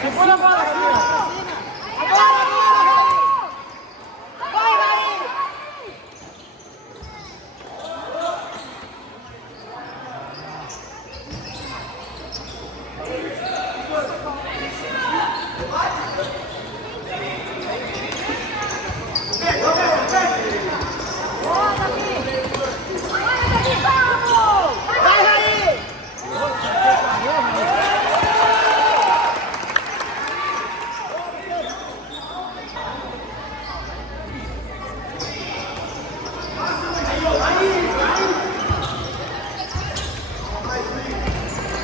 Segura a bola assim, ó. Vai, Raí! Boa, Davi! Vai, Davi, vamos! Vai, Raí!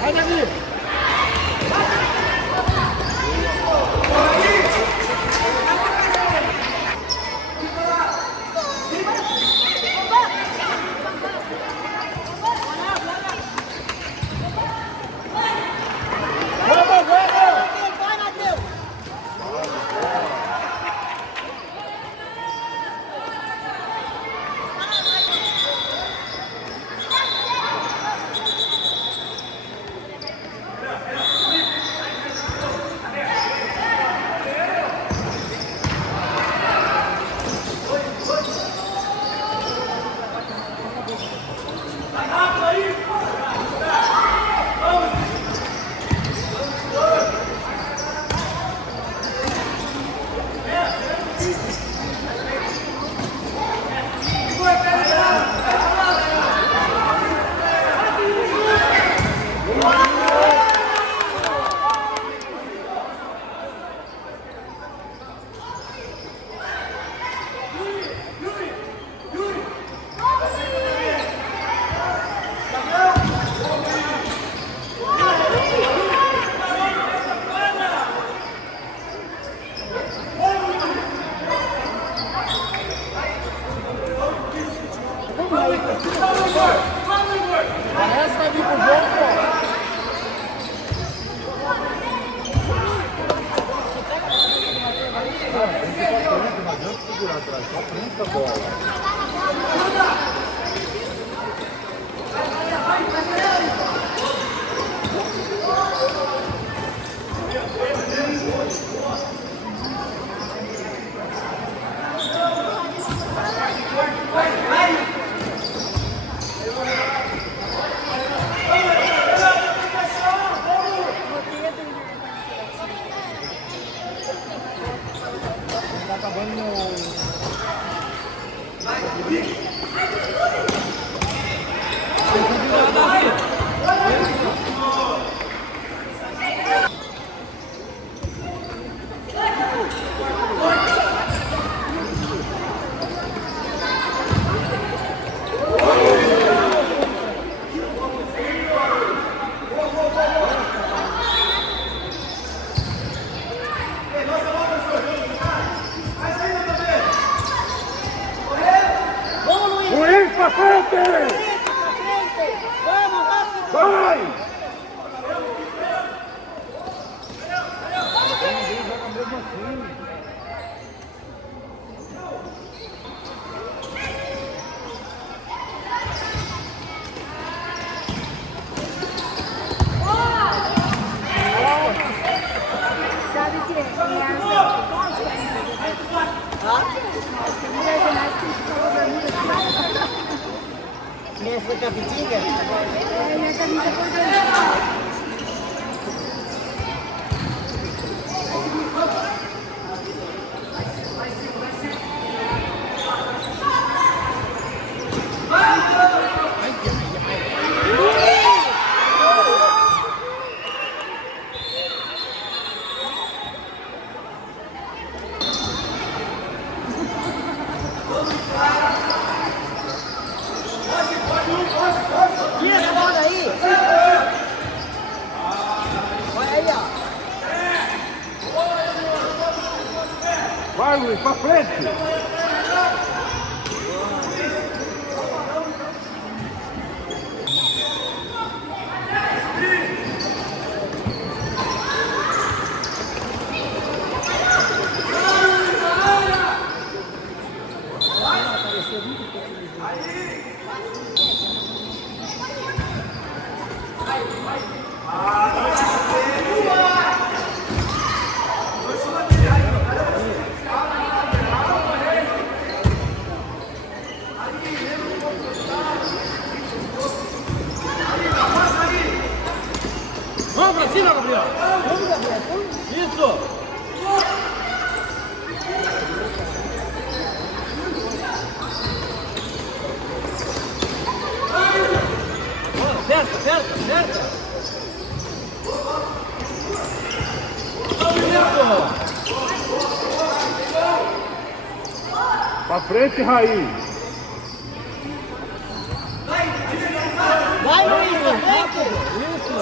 Vai, Davi! capitinga? É, minha camisa por dentro. Tira essa bola aí! Olha aí, ó! Vai, Luiz, pra frente! Vamos pra cima, Gabriel! Vamos, Gabriel! Isso! Certa, certa, certa! Isso! Pra frente, Raí! Vai, Luiz, pra frente! Isso!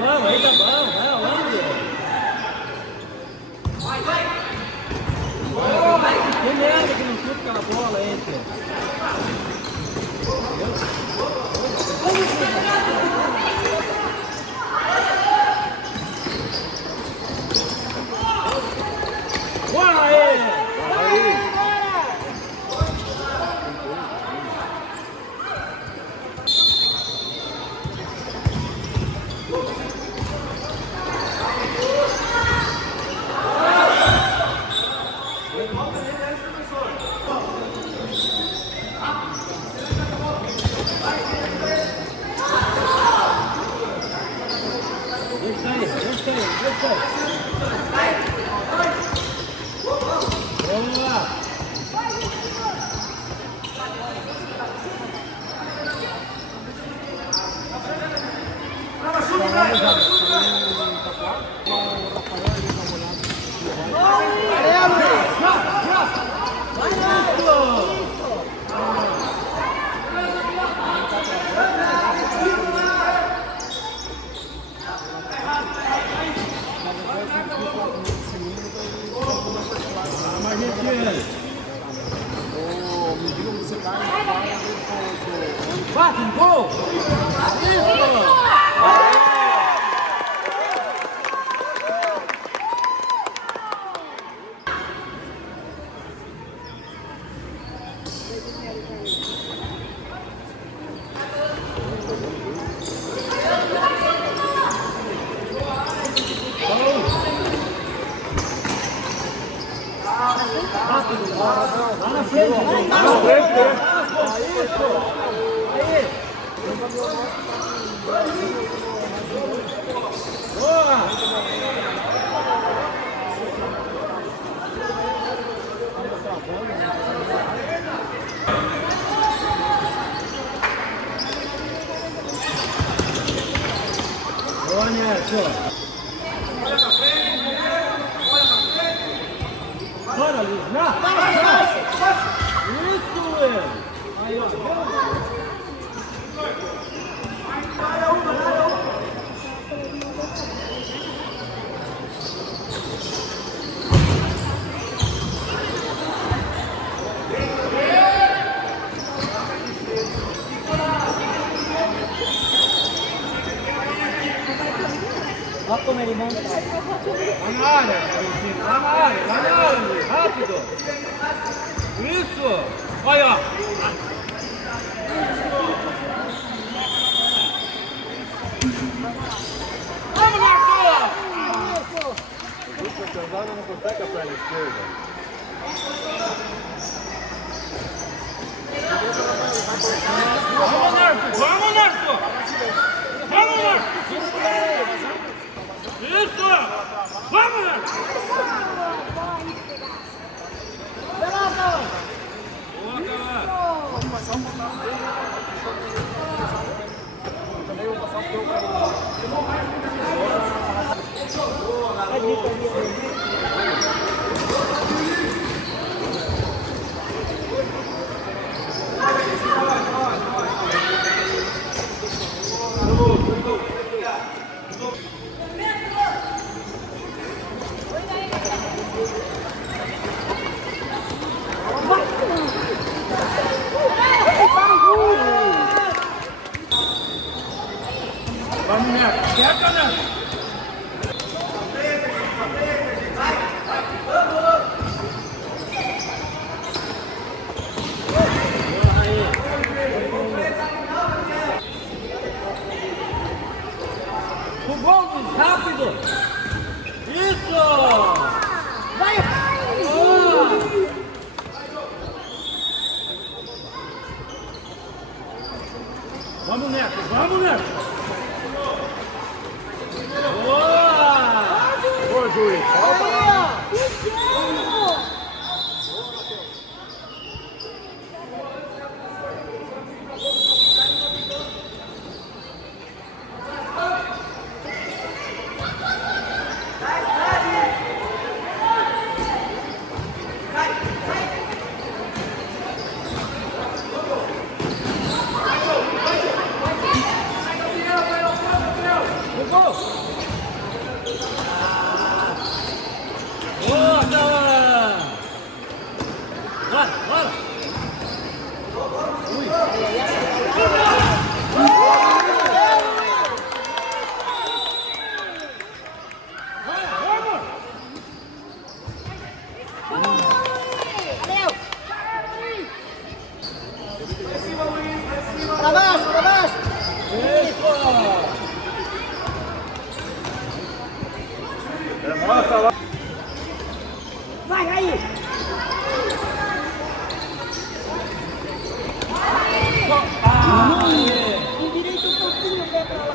Vamos, aí tá bom, vai aonde? Que merda que não chuta aquela bola aí, bora aí! Deixa aí, deixa aí, deixa aí. Vamos lá. Bate um gol! Isso! Lá na frente! Lá na frente! Aí! Boa! Boa, Neto! Bora, Luiz! Não! Isso, Luiz! Aí, ó! como ele monta. Lá na área, Valentina. Lá na área, Luiz. Rápido. Isso. Olha, ó. Vamos, Marco! O Lucas Santana não consegue a perna esquerda. Vamos, Marco! Vamos, Marco! Vamos, Marco! Isso! Vamos, Marco! Boa, Cavalo! Vamos, Neto! Quieta, Neto! O Gomes, rápido! Isso! Vai! Vamos, Neto! Vamos, Neto! Boa! Ô, juiz, falta lá. Boa, Cauã! Bora, bora! Pra baixo, pra baixo! Mostra lá. Vai, aí! Endireita um pouquinho o pé pra lá.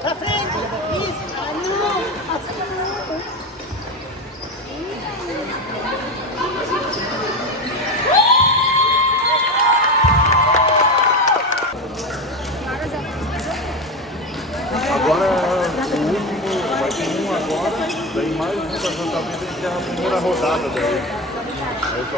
Pra frente! Isso! Ah, não! Assim Agora o último, vai ter um agora, daí mais um para levantamento e encerra a primeira rodada daí. Aí só